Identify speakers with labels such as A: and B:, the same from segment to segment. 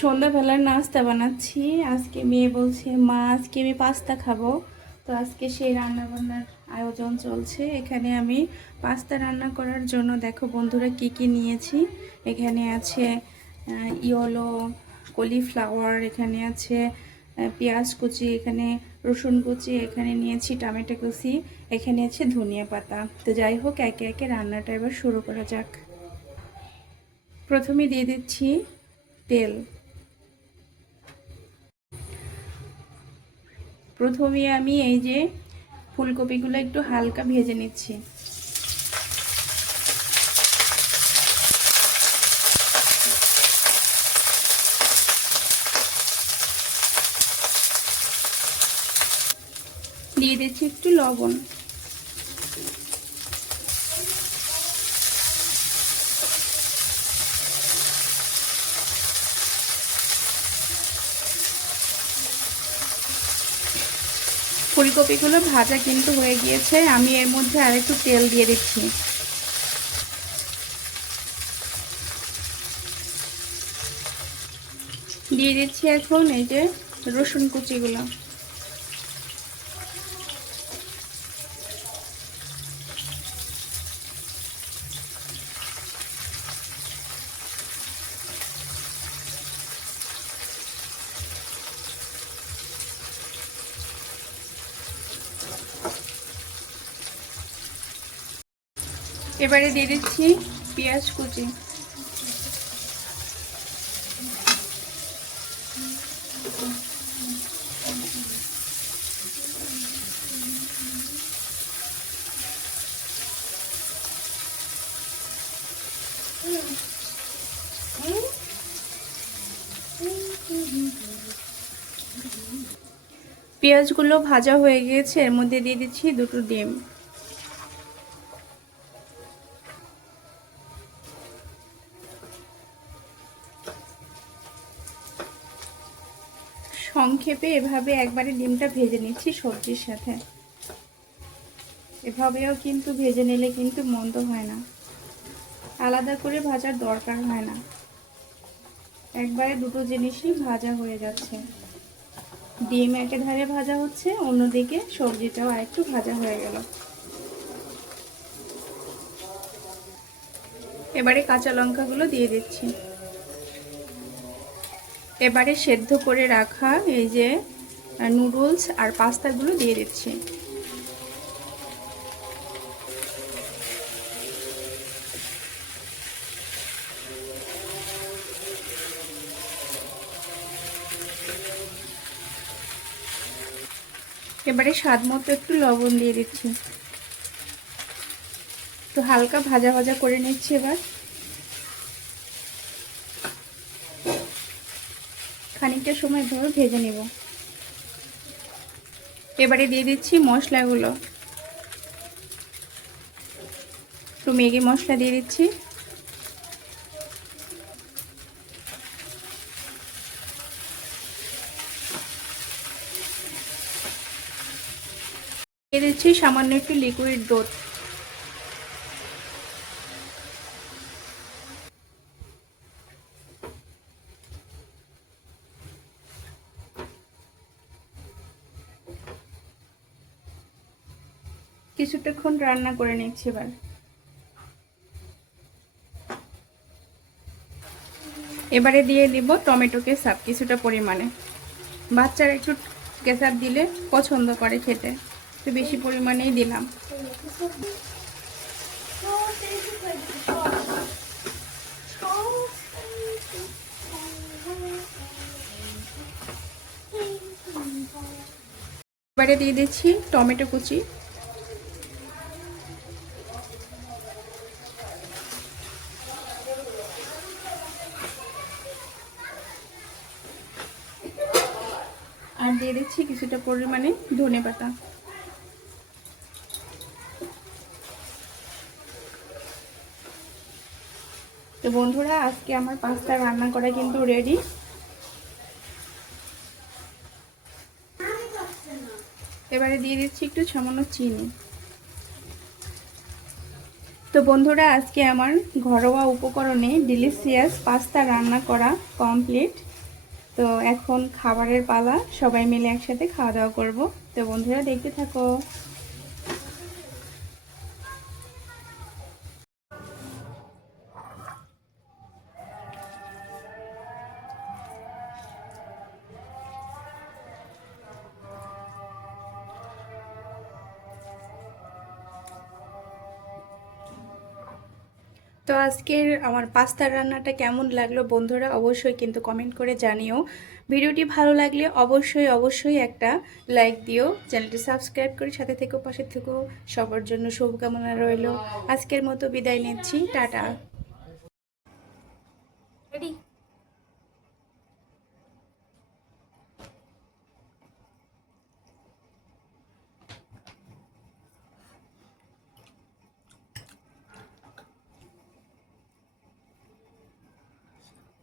A: সন্ধ্যাবেলার নাস্তা বানাচ্ছি। আজকে মেয়ে বলছে, মা, আজকে আমি পাস্তা খাব। তো আজকে সেই রান্না বান্নার আয়োজন চলছে। এখানে আমি পাস্তা রান্না করার জন্য দেখো বন্ধুরা কি কি নিয়েছি। এখানে আছে ইয়েলো কলিফ্লাওয়ার, এখানে আছে পেঁয়াজ কুচি, এখানে রসুন কুচি, এখানে নিয়েছি টমেটো কুচি, এখানে আছে ধনিয়া পাতা। তো যাই হোক, একে একে রান্নাটা এবার শুরু করা যাক। প্রথমে দিয়ে দিচ্ছি তেল। প্রথমে আমি এই যে ফুলকপিগুলো একটু হালকা ভেজে নিচ্ছি। দিয়ে দিচ্ছি একটু লবণ। ফুলকপিগুলো ভাজা কিন্তু হয়ে গিয়েছে। আমি এর মধ্যে আর একটু তেল দিয়ে দিচ্ছি। দিয়ে দিচ্ছি এখন এই যে রসুন কুচিগুলো। এবারে দিয়ে দিচ্ছি পেঁয়াজ কুচি। পেঁয়াজগুলো ভাজা হয়ে গিয়েছে, এর মধ্যে দিয়ে দিচ্ছি দুটো ডিম। সংক্ষেপে এভাবে একবারে ডিমটা ভেজে নিচ্ছি সবজির সাথে। এভাবেও কিন্তু ভেজে নিলে কিন্তু মন্দ হয় না। আলাদা করে ভাজার দরকার হয় না। একবারে দুটো জিনিসই ভাজা হয়ে যাচ্ছে। ডিম একে ধারে ভাজা হচ্ছে, অন্যদিকে সবজিটাও আরেকটু ভাজা হয়ে গেল। এবারে কাঁচা লঙ্কাগুলো দিয়ে দিচ্ছি। এবারে সেদ্ধ করে রাখা এই যে নুডলস আর পাস্তাগুলো দিয়ে দিচ্ছি। এবারে স্বাদ মতো একটু লবণ দিয়ে দিচ্ছি। তো হালকা ভাজা ভাজা করে নিচ্ছি এবার। খানিকটা সময় ধরে ভেজে নেব। এবারে দিয়ে দিচ্ছি মশলাগুলো। একটু ম্যাগি মশলা দিয়ে দিচ্ছি। দিয়ে দিচ্ছি সামান্য একটু লিকুইড দুধ কিছুটাক্ষণ রান্না করে নিচ্ছি এবার। এবারে দিয়ে দিব টমেটো কেসাপ কিছুটা পরিমাণে। বাচ্চারা একটু কেসাপ দিলে পছন্দ করে খেতে, তো বেশি পরিমাণেই দিলাম। এবারে দিয়ে দিচ্ছি টমেটো কুচি। দিয়ে দিচ্ছি কিছুটা পরিমাণে ধনে পাতা। তো বন্ধুরা, আজকে আমার পাস্তা রান্না করা কিন্তু রেডি এবারে দিয়ে দিচ্ছি একটু সামান্য চিনি। তো বন্ধুরা, আজকে আমার ঘরোয়া উপকরণে ডিলিশিয়াস পাস্তা রান্না করা কমপ্লিট তো এখন খাবারের পালা সবাই মিলে একসাথে খাওয়া দাওয়া করব। তো বন্ধুরা দেখতে থাকো। তো আজকের আমার পাস্তার রান্নাটা কেমন লাগল বন্ধুরা অবশ্যই কিন্তু কমেন্ট করে জানিও। ভিডিওটি ভালো লাগলে অবশ্যই অবশ্যই একটা লাইক দিও। চ্যানেলটি সাবস্ক্রাইব করে সাথে থেকেও পাশে থেকেও সবার জন্য শুভকামনা রইল। আজকের মতো বিদায় নিচ্ছি। টাটা।
B: রেডি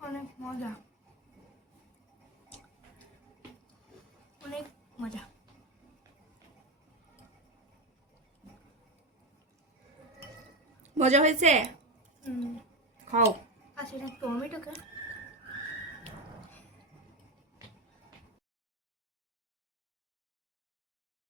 B: অনেক মজা। অনেক মজা।
A: মজা হয়েছে? খাও।
B: আচ্ছা এটা টমেটো কেন?